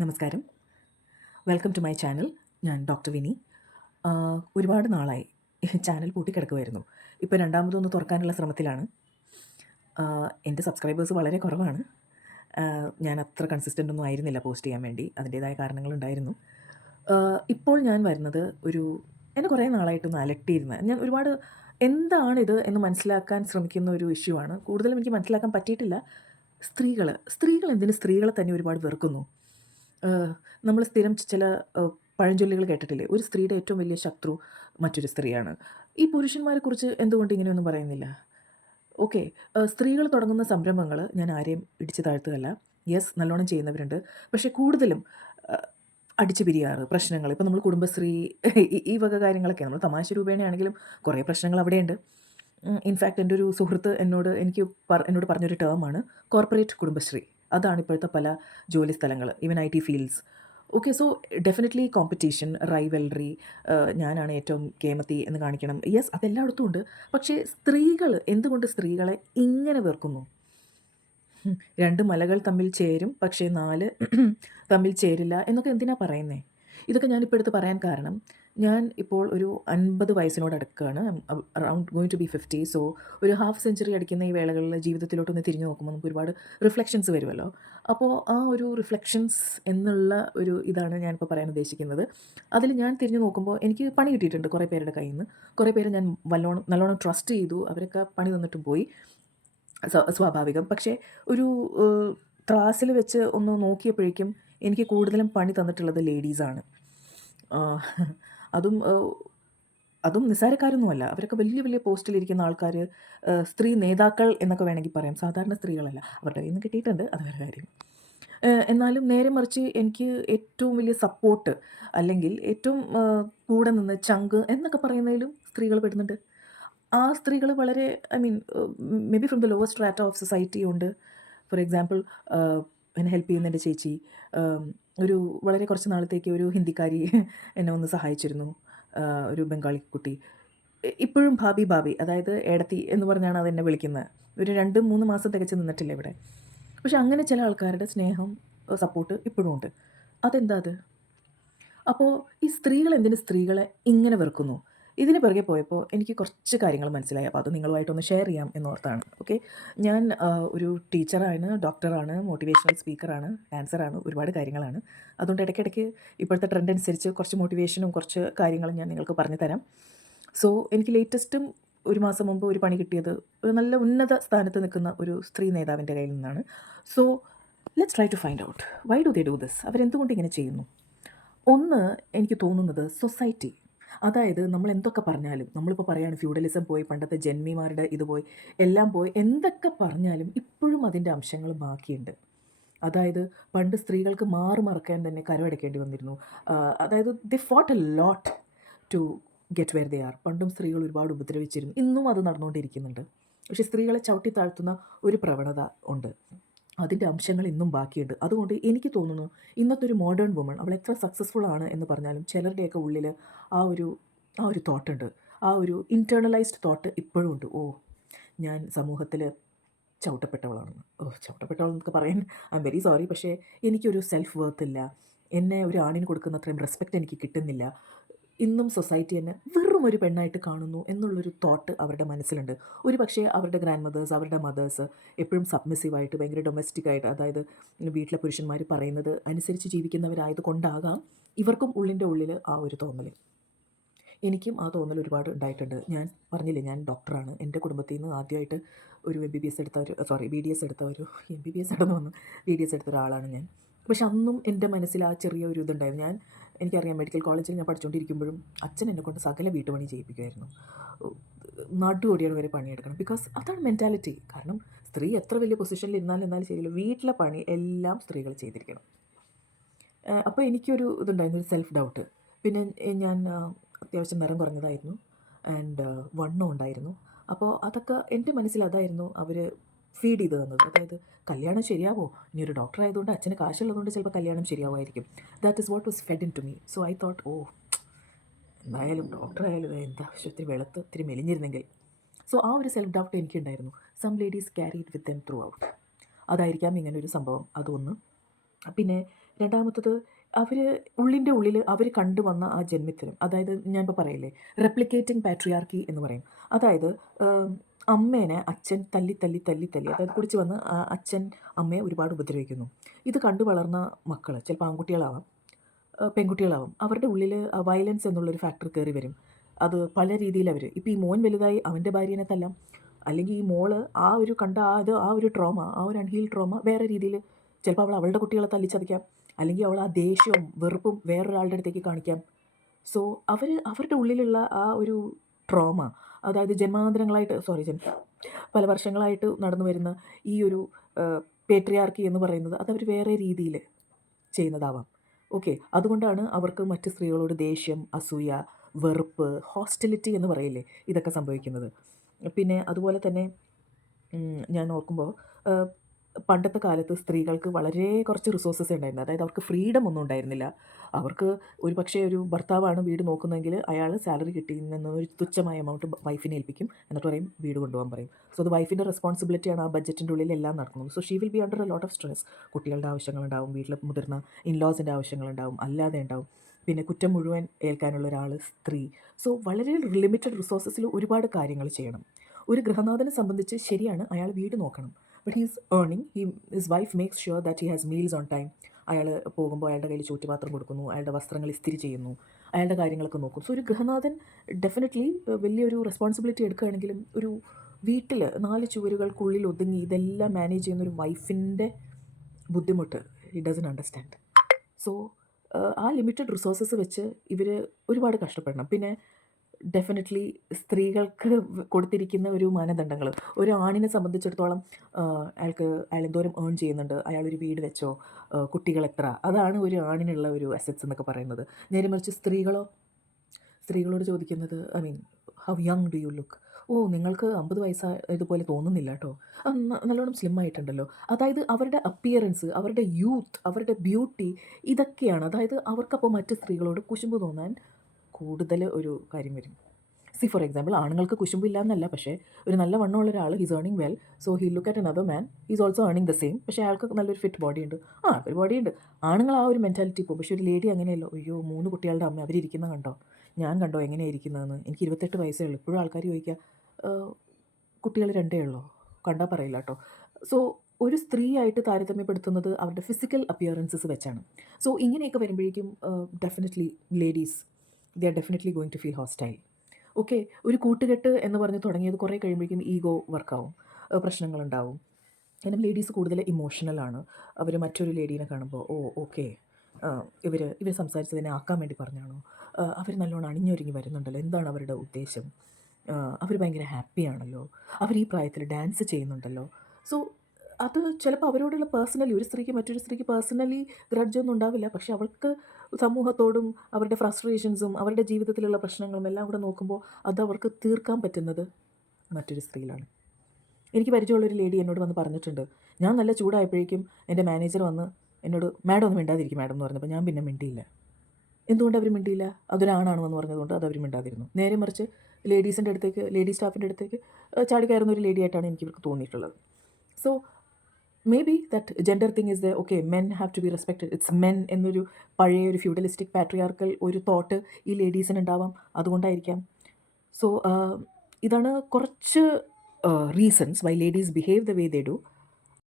നമസ്കാരം. Welcome to my channel. ഞാൻ doctor Vini. ഒരുപാട് നാളായി ചാനൽ പൂട്ടിക്കിടക്കുമായിരുന്നു. ഇപ്പോൾ രണ്ടാമതൊന്ന് തുറക്കാനുള്ള ശ്രമത്തിലാണ്. എൻ്റെ സബ്സ്ക്രൈബേഴ്സ് വളരെ കുറവാണ്. ഞാൻ അത്ര കൺസിസ്റ്റൻ്റ് ഒന്നും ആയിരുന്നില്ല പോസ്റ്റ് ചെയ്യാൻ വേണ്ടി. അതിൻ്റേതായ കാരണങ്ങളുണ്ടായിരുന്നു. ഇപ്പോൾ ഞാൻ വരുന്നത് എന്നെ കുറേ നാളായിട്ടൊന്ന് അലട്ടിയിരുന്ന ഞാൻ ഒരുപാട് എന്താണിത് എന്ന് മനസ്സിലാക്കാൻ ശ്രമിക്കുന്ന ഒരു ഇഷ്യൂ ആണ്. കൂടുതലും എനിക്ക് മനസ്സിലാക്കാൻ പറ്റിയിട്ടില്ല. സ്ത്രീകൾ എന്തിന് സ്ത്രീകളെ തന്നെ ഒരുപാട് വെറുക്കുന്നു? നമ്മൾ സ്ഥിരം ചില പഴഞ്ചൊല്ലുകൾ കേട്ടിട്ടില്ലേ? ഒരു സ്ത്രീയുടെ ഏറ്റവും വലിയ ശത്രു മറ്റൊരു സ്ത്രീയാണ്. ഈ പുരുഷന്മാരെക്കുറിച്ച് എന്തുകൊണ്ട് ഇങ്ങനെയൊന്നും പറയുന്നില്ല? ഓക്കെ. സ്ത്രീകൾ തുടങ്ങുന്ന സംരംഭങ്ങൾ ഞാൻ ആരെയും ഇടിച്ച് താഴ്ത്തുകയല്ല. യെസ്, നല്ലോണം ചെയ്യുന്നവരുണ്ട്. പക്ഷേ കൂടുതലും അടിച്ചു പിരിയാറ്, പ്രശ്നങ്ങൾ. ഇപ്പോൾ നമ്മൾ കുടുംബശ്രീ ഈ വക കാര്യങ്ങളൊക്കെ നമ്മൾ തമാശ രൂപേണയാണെങ്കിലും കുറേ പ്രശ്നങ്ങൾ അവിടെയുണ്ട്. ഇൻഫാക്റ്റ് എൻ്റെ ഒരു സുഹൃത്ത് എന്നോട് പറഞ്ഞൊരു ടേമാണ് കോർപ്പറേറ്റ് കുടുംബശ്രീ. അതാണ് ഇപ്പോഴത്തെ പല ജോലി സ്ഥലങ്ങൾ, even IT fields. Okay. So definitely competition, rivalry, ഞാനാണ് ഏറ്റവും കേമത്തി എന്ന് കാണിക്കണം. യെസ്, അതെല്ലായിടത്തും ഉണ്ട്. പക്ഷേ എന്തുകൊണ്ട് സ്ത്രീകളെ ഇങ്ങനെ വെറുക്കുന്നു? 2 മലകൾ തമ്മിൽ ചേരും, പക്ഷേ 4 തമ്മിൽ ചേരില്ല എന്നൊക്കെ എന്തിനാ പറയുന്നത്? ഇതൊക്കെ ഞാനിപ്പോൾ എടുത്ത് പറയാൻ കാരണം, ഞാൻ ഇപ്പോൾ ഒരു 50 വയസ്സിനോട് അടുക്കുകയാണ്. Around going to be 50. So ഒരു ഹാഫ് സെഞ്ചുറി അടിക്കുന്ന ഈ വേളകളിൽ ജീവിതത്തിലോട്ടൊന്ന് തിരിഞ്ഞു നോക്കുമ്പോൾ നമുക്ക് ഒരുപാട് റിഫ്ലക്ഷൻസ് വരുമല്ലോ. അപ്പോൾ ആ ഒരു റിഫ്ലക്ഷൻസ് എന്നുള്ള ഇതാണ് ഞാനിപ്പോൾ പറയാൻ ഉദ്ദേശിക്കുന്നത്. അതിൽ ഞാൻ തിരിഞ്ഞു നോക്കുമ്പോൾ എനിക്ക് പണി കിട്ടിയിട്ടുണ്ട് കുറേ പേരുടെ കയ്യിൽ നിന്ന്. കുറേ പേര് ഞാൻ നല്ലോണം ട്രസ്റ്റ് ചെയ്തു. അവരൊക്കെ പണി തന്നിട്ടും പോയി. സ്വാഭാവികം. പക്ഷേ ഒരു ത്രാസിൽ വെച്ച് ഒന്ന് നോക്കിയപ്പോഴേക്കും എനിക്ക് കൂടുതലും പണി തന്നിട്ടുള്ളത് ലേഡീസാണ്. അതും അതും നിസ്സാരക്കാരൊന്നുമല്ല. അവരൊക്കെ വലിയ വലിയ പോസ്റ്റിലിരിക്കുന്ന ആൾക്കാർ, സ്ത്രീ നേതാക്കൾ എന്നൊക്കെ വേണമെങ്കിൽ പറയാം. സാധാരണ സ്ത്രീകളല്ല. അവരുടെ കയ്യിൽ നിന്ന് കിട്ടിയിട്ടുണ്ട്, അത് വേറെ കാര്യം. എന്നാലും നേരെ മറിച്ച് എനിക്ക് ഏറ്റവും വലിയ സപ്പോർട്ട്, അല്ലെങ്കിൽ ഏറ്റവും കൂടെ നിന്ന് ചങ്ക് എന്നൊക്കെ പറയുന്നതിലും സ്ത്രീകൾ പെടുന്നുണ്ട്. ആ സ്ത്രീകൾ വളരെ may be from the lower strata of society ഉണ്ട്. ഫോർ എക്സാമ്പിൾ, എന്നെ ഹെൽപ്പ് ചെയ്യുന്ന എൻ്റെ ചേച്ചി വളരെ കുറച്ച് നാളത്തേക്ക് ഒരു ഹിന്ദിക്കാരി എന്നെ ഒന്ന് സഹായിച്ചിരുന്നു. ഒരു ബംഗാളി കുട്ടി. ഇപ്പോഴും ഭാബി ഭാബി, അതായത് ഏടത്തി എന്ന് പറഞ്ഞാണ് അതെന്നെ വിളിക്കുന്നത്. ഒരു 2-3 മാസം തികച്ച് നിന്നിട്ടില്ല ഇവിടെ. പക്ഷെ അങ്ങനെ ചില ആൾക്കാരുടെ സ്നേഹം, സപ്പോർട്ട് ഇപ്പോഴും ഉണ്ട്. അതെന്താ അത്? അപ്പോൾ ഈ സ്ത്രീകൾ എന്തിന് സ്ത്രീകളെ ഇങ്ങനെ വെറുക്കുന്നു? ഇതിന് പിറകെ പോയപ്പോൾ എനിക്ക് കുറച്ച് കാര്യങ്ങൾ മനസ്സിലായി. അപ്പോൾ അത് നിങ്ങളുമായിട്ടൊന്ന് ഷെയർ ചെയ്യാം എന്നോർത്താണ്. ഓക്കെ. ഞാൻ ഒരു ടീച്ചറാണ്, ഡോക്ടറാണ്, മോട്ടിവേഷണൽ സ്പീക്കറാണ്, ഡാൻസറാണ്, ഒരുപാട് കാര്യങ്ങളാണ്. അതുകൊണ്ട് ഇടയ്ക്കിടയ്ക്ക് ഇപ്പോഴത്തെ ട്രെൻഡ് അനുസരിച്ച് കുറച്ച് മോട്ടിവേഷനും കുറച്ച് കാര്യങ്ങളും ഞാൻ നിങ്ങൾക്ക് പറഞ്ഞു തരാം. സോ എനിക്ക് ലേറ്റസ്റ്റും ഒരു മാസം മുമ്പ് ഒരു പണി കിട്ടിയത് ഒരു നല്ല ഉന്നത സ്ഥാനത്ത് നിൽക്കുന്ന ഒരു സ്ത്രീ നേതാവിൻ്റെ കയ്യിൽ നിന്നാണ്. So let's try to find out why do they do this? അവരെന്തുകൊണ്ട് ഇങ്ങനെ ചെയ്യുന്നു? ഒന്ന്, എനിക്ക് തോന്നുന്നത് സൊസൈറ്റി. അതായത് നമ്മൾ എന്തൊക്കെ പറഞ്ഞാലും, നമ്മളിപ്പോൾ പറയുകയാണ് ഫ്യൂഡലിസം പോയി, പണ്ടത്തെ ജന്മിമാരുടെ ഇത് പോയി, എല്ലാം പോയി, എന്തൊക്കെ പറഞ്ഞാലും ഇപ്പോഴും അതിൻ്റെ അംശങ്ങൾ ബാക്കിയുണ്ട്. അതായത് പണ്ട് സ്ത്രീകൾക്ക് മറക്കാൻ തന്നെ കരമടയ്ക്കേണ്ടി വന്നിരുന്നു. അതായത് they fought a lot to get where they are. പണ്ടും സ്ത്രീകൾ ഒരുപാട് ഉപദ്രവിച്ചിരുന്നു. ഇന്നും അത് നടന്നുകൊണ്ടിരിക്കുന്നുണ്ട്. പക്ഷേ സ്ത്രീകളെ ചവിട്ടി താഴ്ത്തുന്ന ഒരു പ്രവണത ഉണ്ട്. അതിൻ്റെ അംശങ്ങൾ ഇന്നും ബാക്കിയുണ്ട്. അതുകൊണ്ട് എനിക്ക് തോന്നുന്നു ഇന്നത്തെ ഒരു മോഡേൺ വുമൺ, അവൾ എത്ര സക്സസ്ഫുൾ ആണ് എന്ന് പറഞ്ഞാലും ചിലരുടെയൊക്കെ ഉള്ളിൽ ആ ഒരു ആ ഒരു തോട്ടുണ്ട്. ആ ഒരു ഇൻറ്റേർണലൈസ്ഡ് തോട്ട് ഇപ്പോഴും ഉണ്ട്. ഞാൻ സമൂഹത്തിൽ ചവിട്ടപ്പെട്ടവളാണെന്ന്. ചവിട്ടപ്പെട്ടവളെന്നൊക്കെ പറയാൻ ഐ എം വെരി സോറി. പക്ഷേ എനിക്കൊരു സെൽഫ് വർത്ത് ഇല്ല. എന്നെ ഒരു ആണിന് കൊടുക്കുന്ന അത്രയും റെസ്പെക്റ്റ് എനിക്ക് കിട്ടുന്നില്ല. ഇന്നും സൊസൈറ്റി എന്നെ വെറും ഒരു പെണ്ണായിട്ട് കാണുന്നു എന്നുള്ളൊരു തോട്ട് അവരുടെ മനസ്സിലുണ്ട്. ഒരു പക്ഷേ അവരുടെ ഗ്രാൻഡ് മദേഴ്സ്, അവരുടെ മദേഴ്സ് എപ്പോഴും സബ്മിസീവായിട്ട്, ഭയങ്കര ഡൊമസ്റ്റിക്കായിട്ട്, അതായത് വീട്ടിലെ പുരുഷന്മാർ പറയുന്നത് അനുസരിച്ച് ജീവിക്കുന്നവരായത് കൊണ്ടാകാം ഇവർക്കും ഉള്ളിൽ ആ ഒരു തോന്നൽ. എനിക്കും ആ തോന്നൽ ഒരുപാട് ഉണ്ടായിട്ടുണ്ട്. ഞാൻ പറഞ്ഞില്ലേ, ഞാൻ ഡോക്ടറാണ്. എൻ്റെ കുടുംബത്തിൽ നിന്ന് ആദ്യമായിട്ട് ഒരു BDS എടുത്ത ഒരാളാണ് ഞാൻ. പക്ഷെ അന്നും എൻ്റെ മനസ്സിൽ ആ ചെറിയ ഒരു ഇതുണ്ടായിരുന്നു. എനിക്കറിയാം, മെഡിക്കൽ കോളേജിൽ ഞാൻ പഠിച്ചുകൊണ്ടിരിക്കുമ്പോഴും അച്ഛൻ എന്നെക്കൊണ്ട് സകല വീട്ടുപണി ചെയ്യിപ്പിക്കുമായിരുന്നു. നടുവൊടിയാണ് വരെ പണിയെടുക്കണം. ബിക്കോസ് അതാണ് മെൻറ്റാലിറ്റി. കാരണം സ്ത്രീ എത്ര വലിയ പൊസിഷനിൽ ഇരുന്നാലും ശരിയല്ല, വീട്ടിലെ പണി എല്ലാം സ്ത്രീകൾ ചെയ്തിരിക്കണം. അപ്പോൾ എനിക്കൊരു ഇതുണ്ടായിരുന്നു, ഒരു സെൽഫ് ഡൗട്ട്. പിന്നെ ഞാൻ അത്യാവശ്യം നിറം കുറഞ്ഞതായിരുന്നു, ആൻഡ് വണ്ണം ഉണ്ടായിരുന്നു. അപ്പോൾ അതൊക്കെ എൻ്റെ മനസ്സിൽ അതായിരുന്നു അവർ ഫീഡ് ചെയ്ത് തന്നത്. അതായത് കല്യാണം ശരിയാവോ, ഇനി ഒരു ഡോക്ടർ ആയതുകൊണ്ട് അച്ഛന് കാശുള്ളതുകൊണ്ട് ചിലപ്പോൾ കല്യാണം ശരിയാവുമായിരിക്കും. That is what was fed in to me. So I thought, എന്തായാലും ഡോക്ടറായാലും എന്താ ഇത്തിരി വെളുത്ത് ഇത്തിരി മെലിഞ്ഞിരുന്നെങ്കിൽ. സോ ആ ഒരു സെൽഫ് ഡൗട്ട് എനിക്കുണ്ടായിരുന്നു. സം ലേഡീസ് ക്യാരിഡ് വിത്ത് ദം ത്രൂ ഔട്ട്. അതായിരിക്കാം ഇങ്ങനൊരു സംഭവം. അതൊന്ന്. പിന്നെ രണ്ടാമത്തത് അവർ ഉള്ളിൻ്റെ ഉള്ളിൽ അവർ കണ്ടുവന്ന ആ ജന്മിത്തരം, അതായത് ഞാനിപ്പോൾ പറയില്ലേ റെപ്ലിക്കേറ്റിംഗ് പാട്രിയാർക്കി എന്ന് പറയും. അതായത് അമ്മേനെ അച്ഛൻ തല്ലി തല്ലി തല്ലി തല്ലി, അതായത് കുടിച്ച് വന്ന് അച്ഛൻ അമ്മയെ ഒരുപാട് ഉപദ്രവിക്കുന്നു. ഇത് കണ്ടു വളർന്ന മക്കൾ ചിലപ്പോൾ ആൺകുട്ടികളാവാം, പെൺകുട്ടികളാവും, അവരുടെ ഉള്ളിൽ വയലൻസ് എന്നുള്ളൊരു ഫാക്ടർ കയറി വരും. അത് പല രീതിയിൽ അവർ ഇപ്പോൾ ഈ മോൻ വലുതായി അവൻ്റെ ഭാര്യനെ തല്ലാം, അല്ലെങ്കിൽ ഈ മോള് ആ ഒരു കണ്ട ആ ഒരു ട്രോമ, ആ ഒരു അൺഹീൽ ട്രോമ വേറെ രീതിയിൽ ചിലപ്പോൾ അവൾ അവളുടെ കുട്ടികളെ തല്ലിച്ചതയ്ക്കാം, അല്ലെങ്കിൽ അവൾ ആ ദേഷ്യവും വെറുപ്പും വേറൊരാളുടെ അടുത്തേക്ക് കാണിക്കാം. സോ അവരുടെ ഉള്ളിലുള്ള ആ ഒരു ട്രോമ, അതായത് പല വർഷങ്ങളായിട്ട് നടന്നു വരുന്ന ഈ ഒരു പേട്രിയാർക്കി എന്ന് പറയുന്നത്, അതവർ വേറെ രീതിയിൽ ചെയ്യുന്നതാവാം. ഓക്കെ, അതുകൊണ്ടാണ് അവർക്ക് മറ്റ് സ്ത്രീകളോട് ദേഷ്യം, അസൂയ, വെറുപ്പ്, ഹോസ്റ്റിലിറ്റി എന്ന് പറയില്ലേ, ഇതൊക്കെ സംഭവിക്കുന്നത്. പിന്നെ അതുപോലെ തന്നെ ഞാൻ ഓർക്കുമ്പോൾ പണ്ടത്തെ കാലത്ത് സ്ത്രീകൾക്ക് വളരെ കുറച്ച് റിസോഴ്സസ് ഉണ്ടായിരുന്നു. അതായത് അവർക്ക് ഫ്രീഡം ഒന്നും ഉണ്ടായിരുന്നില്ല. അവർക്ക് ഒരു പക്ഷേ ഒരു ഭർത്താവാണ് വീട് നോക്കുന്നതെങ്കിൽ അയാൾ സാലറി കിട്ടിയിൽ നിന്ന് ഒരു തുച്ഛമായ എമൗണ്ട് വൈഫിനെ ഏൽപ്പിക്കും, എന്നിട്ട് പറയും വീട് കൊണ്ടുപോകാൻ പറയും. സോ അത് വൈഫിൻ്റെ റെസ്പോൺസിബിലിറ്റിയാണ് ആ ബഡ്ജറ്റിൻ്റെ ഉള്ളിൽ എല്ലാം നടക്കുന്നത്. So she will be under a lot of stress. കുട്ടികളുടെ ആവശ്യങ്ങളുണ്ടാവും, വീട്ടിൽ മുതിർന്ന ഇൻലോസിൻ്റെ ആവശ്യങ്ങളുണ്ടാവും, അല്ലാതെ ഉണ്ടാവും. പിന്നെ കുറ്റം മുഴുവൻ ഏൽക്കാനുള്ള ഒരാൾ സ്ത്രീ. സോ വളരെ ലിമിറ്റഡ് റിസോഴ്സസിൽ ഒരുപാട് കാര്യങ്ങൾ ചെയ്യണം. ഒരു ഗൃഹനാഥനെ സംബന്ധിച്ച് ശരിയാണ്, അയാൾ വീട് നോക്കണം, but he's earning, his wife makes sure that he has meals on time. അയാൾ പോകുമ്പോൾ അയാളുടെ കയ്യിൽ ചൂറ്റുപാത്രം കൊടുക്കുന്നു, അയാളുടെ വസ്ത്രങ്ങൾ ഇസ്തിരി ചെയ്യുന്നു, അയാളുടെ കാര്യങ്ങളൊക്കെ നോക്കും. സോ ഒരു ഗൃഹനാഥൻ ഡെഫിനറ്റ്ലി വലിയൊരു റെസ്പോൺസിബിലിറ്റി എടുക്കുകയാണെങ്കിലും ഒരു വീട്ടിൽ 4 ചുവരുകൾക്കുള്ളിൽ ഒതുങ്ങി ഇതെല്ലാം മാനേജ് ചെയ്യുന്ന ഒരു വൈഫിൻ്റെ ബുദ്ധിമുട്ട് ഹി ഡസൻറ്റ് അണ്ടർസ്റ്റാൻഡ്. സോ ആ ലിമിറ്റഡ് റിസോഴ്സസ് വെച്ച് ഇവർ ഒരുപാട് കഷ്ടപ്പെടണം. പിന്നെ ഡെഫിനറ്റ്ലി സ്ത്രീകൾക്ക് കൊടുത്തിരിക്കുന്ന ഒരു മാനദണ്ഡങ്ങൾ, ഒരു ആണിനെ സംബന്ധിച്ചിടത്തോളം അയാൾ എന്തോരം ഏൺ ചെയ്യുന്നുണ്ട്, അയാളൊരു വീട് വെച്ചോ, കുട്ടികൾ എത്ര, അതാണ് ഒരു ആണിനുള്ള ഒരു അസറ്റ്സ് എന്നൊക്കെ പറയുന്നത്. നേരെ മറിച്ച് സ്ത്രീകളോട് ചോദിക്കുന്നത്, I mean, how young do you look. ഓ, നിങ്ങൾക്ക് 50 വയസ്സായതുപോലെ തോന്നുന്നില്ല കേട്ടോ, നല്ലോണം സ്ലിം ആയിട്ടുണ്ടല്ലോ. അതായത് അവരുടെ അപ്പിയറൻസ്, അവരുടെ യൂത്ത്, അവരുടെ ബ്യൂട്ടി, ഇതൊക്കെയാണ്. അതായത് അവർക്കപ്പോൾ മറ്റ് സ്ത്രീകളോട് കുശുമ്പ് തോന്നാൻ കൂടുതൽ ഒരു കാര്യം വരും. ഫോർ എക്സാമ്പിൾ, ആണുങ്ങൾക്ക് കുശുമ്പില്ല എന്നല്ല, പക്ഷേ ഒരു നല്ല വണ്ണമുള്ള ഒരാൾ he's earning well, so he look at another man, he's also earning the same, പക്ഷേ അയാൾക്ക് നല്ലൊരു ഫിറ്റ് ബോഡി ഉണ്ട്. ഒരു ബോഡി ഉണ്ട്. ആണുങ്ങൾ ആ ഒരു മെൻറ്റാലിറ്റി പോകും. പക്ഷേ ഒരു ലേഡി അങ്ങനെയല്ലോ, അയ്യോ 3 കുട്ടികളുടെ അമ്മ, അവരിയ്ക്കുന്ന കണ്ടോ, ഞാൻ കണ്ടോ എങ്ങനെയാണ് ഇരിക്കുന്നതെന്ന്, എനിക്ക് 28 വയസ്സേ ഉള്ളൂ. ഇപ്പോഴും ആൾക്കാർ ചോദിക്കുക കുട്ടികൾ 2 ഉള്ളോ, കണ്ടാൽ പറയില്ല കേട്ടോ. സോ ഒരു സ്ത്രീയായിട്ട് താരതമ്യപ്പെടുത്തുന്നത് അവരുടെ ഫിസിക്കൽ അപ്പിയറൻസസ് വെച്ചാണ്. സോ ഇങ്ങനെയൊക്കെ വരുമ്പോഴേക്കും definitely ladies, they are definitely going to feel hostile. Okay, ഒരു കൂട്ടുകെട്ട് എന്ന് പറഞ്ഞ് തുടങ്ങിയത് കുറേ കഴിയുമ്പോഴേക്കും ഈഗോ വർക്കാവും, പ്രശ്നങ്ങളുണ്ടാവും. കാരണം ലേഡീസ് കൂടുതൽ ഇമോഷണലാണ്. അവർ മറ്റൊരു ലേഡീനെ കാണുമ്പോൾ ഓക്കെ, ഇവർ സംസാരിച്ചതിനെ ആക്കാൻ വേണ്ടി പറഞ്ഞാണോ, അവർ നല്ലോണം അണിഞ്ഞൊരുങ്ങി വരുന്നുണ്ടല്ലോ, എന്താണ് അവരുടെ ഉദ്ദേശം, അവർ ഭയങ്കര ഹാപ്പിയാണല്ലോ, അവർ ഈ പ്രായത്തിൽ ഡാൻസ് ചെയ്യുന്നുണ്ടല്ലോ. സോ അത് ചിലപ്പോൾ അവരോടുള്ള പേഴ്സണലി, ഒരു സ്ത്രീക്ക് മറ്റൊരു സ്ത്രീക്ക് പേഴ്സണലി ഗ്രഡ്ജൊന്നും ഉണ്ടാവില്ല, പക്ഷെ അവൾക്ക് സമൂഹത്തോടും അവരുടെ ഫ്രസ്ട്രേഷൻസും അവരുടെ ജീവിതത്തിലുള്ള പ്രശ്നങ്ങളും എല്ലാം കൂടെ നോക്കുമ്പോൾ അത് അവർക്ക് തീർക്കാൻ പറ്റുന്നത് മറ്റൊരു സ്ത്രീയിലാണ്. എനിക്ക് പരിചയമുള്ളൊരു ലേഡി എന്നോട് വന്ന് പറഞ്ഞിട്ടുണ്ട്, ഞാൻ നല്ല ചൂടായപ്പോഴേക്കും എൻ്റെ മാനേജർ വന്ന് എന്നോട് മാഡം ഒന്ന് മിണ്ടാതിരിക്കും മാഡം എന്ന് പറഞ്ഞപ്പോൾ ഞാൻ പിന്നെ മിണ്ടിയില്ല. എന്തുകൊണ്ട് അവർ മിണ്ടിയില്ല? അതൊരാണാണെന്ന് പറഞ്ഞതുകൊണ്ട് അത് അവർ മിണ്ടാതിരുന്നു. നേരെ മറിച്ച് ലേഡി സ്റ്റാഫിൻ്റെ അടുത്തേക്ക് ചാടിക്കയറുന്ന ഒരു ലേഡിയായിട്ടാണ് എനിക്ക് ഇവർക്ക് തോന്നിയിട്ടുള്ളത്. So may be that gender thing is the okay, men have to be respected, it's men എന്നൊരു പഴയ ഒരു ഫ്യൂഡലിസ്റ്റിക് പാട്രിയാർക്കൽ ഒരു തോട്ട് ഈ ലേഡീസിന് ഉണ്ടാവാം, അതുകൊണ്ടായിരിക്കാം. സോ ഇതാണ് കുറച്ച് reasons Y ladies behave the way they do.